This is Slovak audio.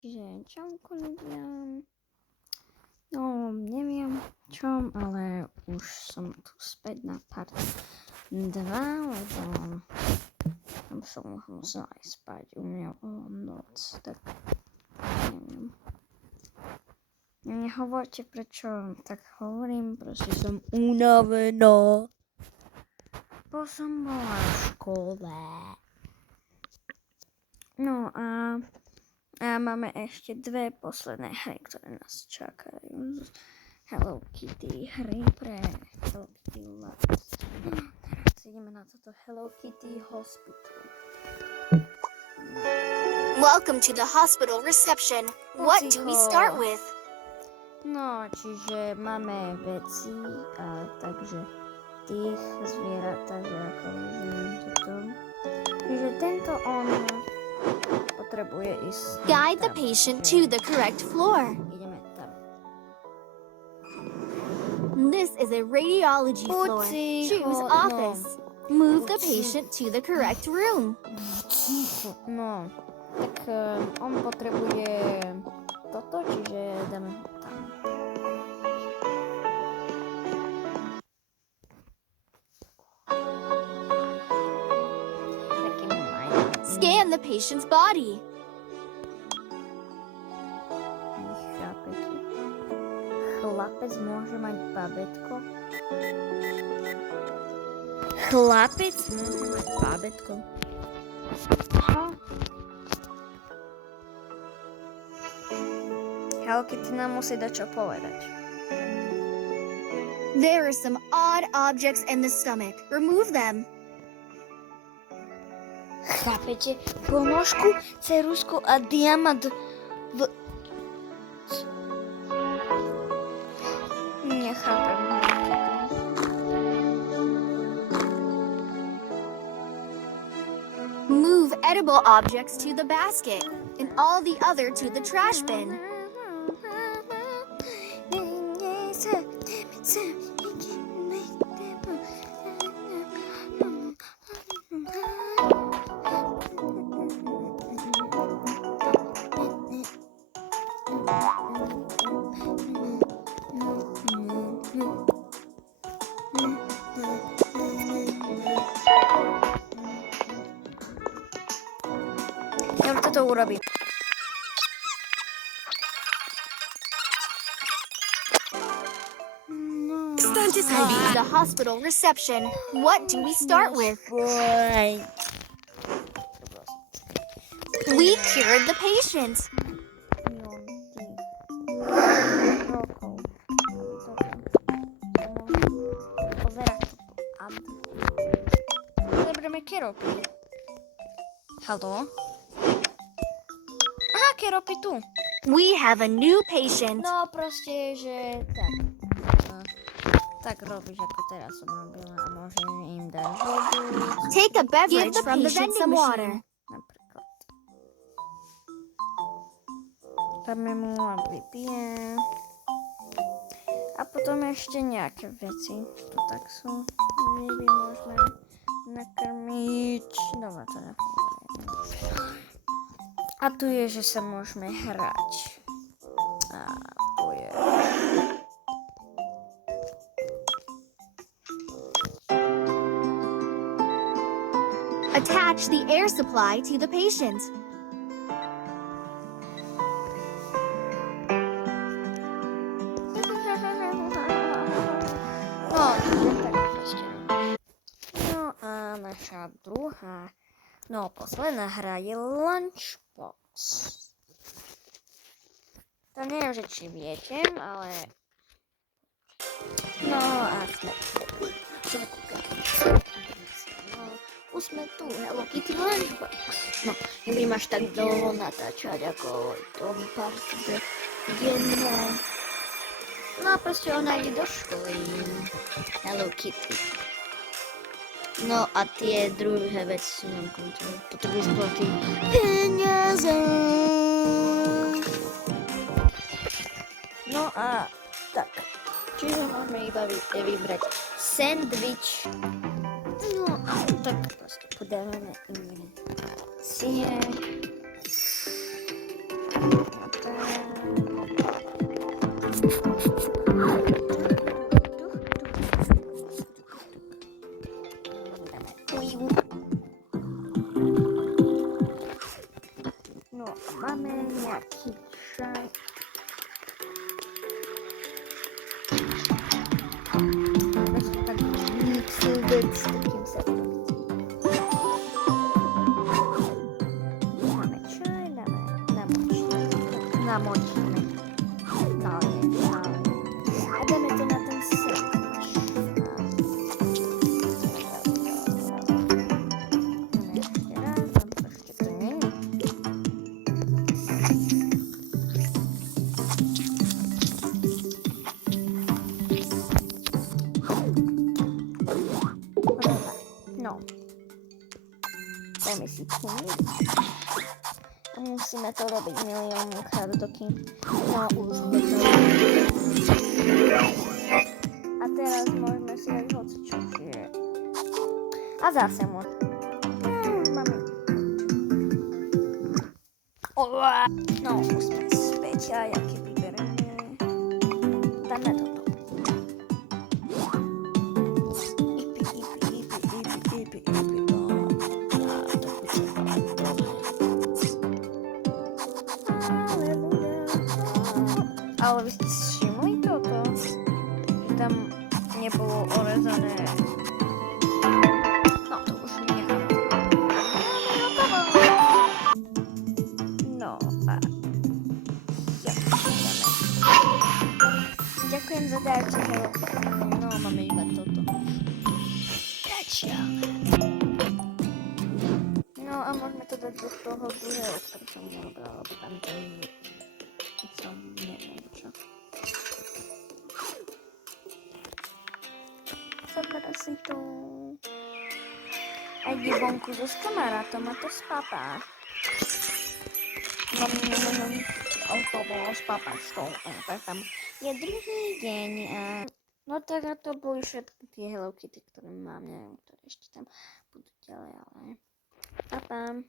Čiže čauko ľudia. No, neviem čom, ale už som tu späť na part 2, lebo som musela aj spať. U mňa bola noc, tak neviem. Nehovorte prečo, tak hovorím, proste som unavená. Bo som bola v škole. No a máme ešte dve posledné hry, ktoré nás čakajú. Hello Kitty hry pre Hello Kitty Labs. Teraz ideme na toto Hello Kitty Hospital. Welcome to the hospital reception. What do we start with? No, čiže máme veci, a takže tých zvieratá, že ako rozumiem toto. Čiže tento on potrebuje ísť. Guide the patient to the correct floor. Ideme tam. This is a radiology floor. Choose office. Move the patient to the correct room. No, tak on potrebuje toto, čiže dáme ho tam. Scan the patient's body. Chlapec môže mať babetko? Chlapec môže mať babetko? Čo? Hello Kitty nám musí dať čo povedať. There are some odd objects in the stomach. Remove them. Chápete? Ponožku, ceruzku a diamant v... Nechápem. Move edible objects to the basket and all the other to the trash bin. Ja to urobím. The hospital reception. What do we start with? We cured the patient. Nebudeme keropy. Haló? Aha, keropy tu. We have a new patient. No proste, že tak. Tak robíš, ako teraz som robila a môžem im dať vodu. Take a beverage from the vending machine. Napríklad. Dáme mu a vypije. A potom ešte nejaké veci. To tak sú. Ryby môžeme nakrmiť. Dobre, to nefunguje. A tu je, že sa môžeme hrať. A tu je... Attach the air supply to the patient. No a naša druhá, no posledná hra je Lunchbox. To neviem, že či viete, ale... No a sme už sme tu, Hello Kitty Lunchbox. No, nebudem až tak dlho natáčať ako v tom parte 1. No a proste ona ide do školy. Hello Kitty. No a tie druhé veci sú nám kontrolu. Potrebuješ platiť peniaze. No a tak. Čiže môžeme iba vybrať sandwich. No a tak proste podávame im. No, máme nejaký čaj. Mixujec s takým septom. Máme čaj, namočíme. A dáme to na ten sekáč. Ešte raz, ešte to není. No. Dajme si kumír. Musíme to robiť miliónkrát, dokým už a teraz môžeme si dať hocičo, čiže... A zase môžeme. Máme. No, už sme späť a jaké vyberieme. Dáme toto. Ale vy ste si všimli toto? Že tam nebolo orezané. No, to už nechám. No a... Ďakujem za darček. No, máme iba toto. Gotcha. No a môžeme to dať do toho druhého, ktorý som nerobila, lebo tam to nie je. Som neviem čo. Zabera si to. A ide vonku so kamarátom a to spapá. A to bolo s papačkou. A tam je druhý deň. No teda to boli všetky tie Hello Kitty, ktoré mám. Neviem, ktoré ešte tam budú ďalej, ale... Papám.